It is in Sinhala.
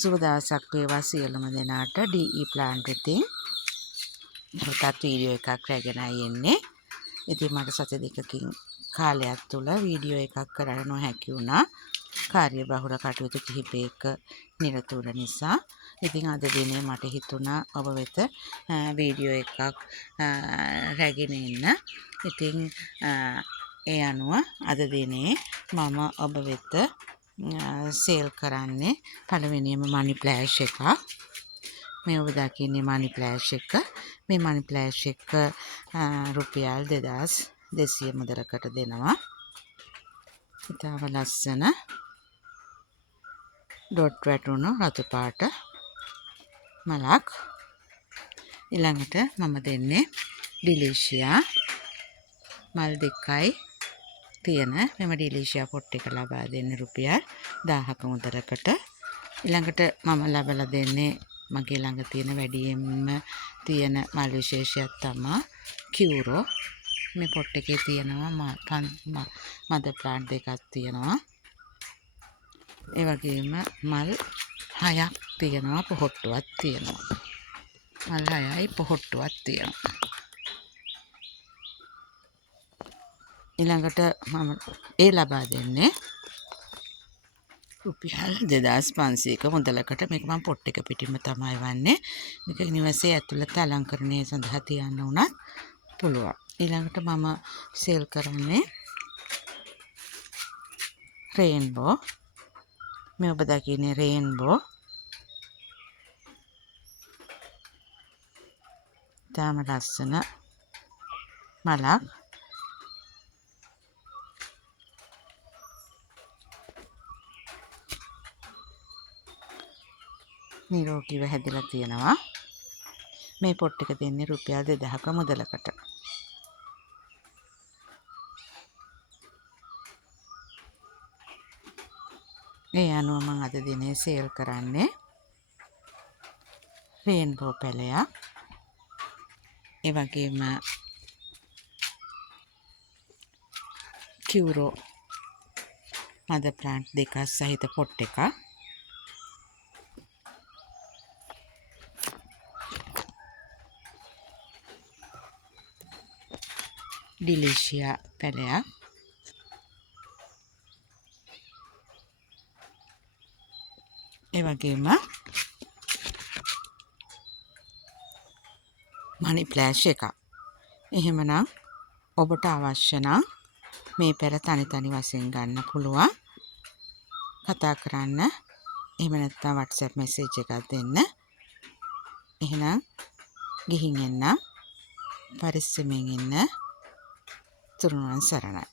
සුබ දවසක් වේවා සියලුම දෙනාට. DE plant එකෙන් තවත් වීඩියෝ එකක් රැගෙනයි එන්නේ. ඉතින් මට සති දෙකකින් කාලයක් තුල වීඩියෝ එකක් කරන්න නොහැකි වුණා. කාර්යබහුල කටයුතු කිහිපයක නිරත වුණ නිසා. ඉතින් අද දිනේ මට හිතුණා ඔබ වෙත වීඩියෝ එකක් රැගෙන එන්න. ඉතින් ඒ අනුව අද දිනේ මම ඔබ වෙත සේල් කරන්නේ පළවෙනියම මනි ෆ්ලෑෂ් එකක්. මේ ඔබ දකින්නේ මනි ෆ්ලෑෂ් එක. මේ මනි ෆ්ලෑෂ් එක රුපියල් 2200 මුදලකට දෙනවා. ඉතාම ලස්සන ඩොට් වැටුණු රතු පාට මලක්. ඊළඟට මම දෙන්නේ ඩිලීෂියා මල් දෙකයි තියෙන මෙම ඩිලීෂියා පොට් එක ලබා දෙන්නේ රුපියල් 1000ක මුදලකට. ඊළඟට මම ලබලා දෙන්නේ මගේ ළඟ තියෙන වැඩියෙන්ම තියෙන මල් විශේෂයක් තමයි කියුරෝ. මේ පොට් එකේ තියෙනවා මදර් ප්ලාන්ට් දෙකක් තියෙනවා. ඒ වගේම මල් 6ක් තියෙනවා, පොහොට්ටුවක් තියෙනවා. මල් 6යි පොහොට්ටුවක් තියෙනවා. ඊළඟට මම ඒ ලබා දෙන්නේ රුපියල් 2500ක මුදලකට. මේක මම පොට් එක පිටින්ම තමයි වන්නේ. මේක නිවසේ ඇතුළත අලංකරණය සඳහා තියන්න උනත් පුළුවන්. ඊළඟට මම සේල් කරන්නේ රේන්බෝ. මේ ඔබ දකින්නේ රේන්බෝ. තාම ලස්සන මලක්. නිරෝගීව හැදිලා තියෙනවා. මේ පොට් එක දෙන්නේ රුපියල් 2000ක මුදලකට. ඒ අනුව මම අද දිනේ සේල් කරන්නේ රේන්බෝ පැලයක්. ඒ වගේම කියුරෝ මදර් ප්ලාන්ට් දෙකක් සහිත පොට් එකක්. ඩිලීෂියා පැලයක්. ඒ වගේම මනි ෆ්ලෑෂ් එකක්. එහෙමනම් ඔබට අවශ්‍ය නම් මේ පෙර තනි වශයෙන් ගන්න පුළුවන්. කතා කරන්න. එහෙම නැත්නම් WhatsApp message එකක් දෙන්න. එහෙනම් ගිහින් එන්න. පරිස්සමෙන් ඉන්න. තුරුවන් සරණයි.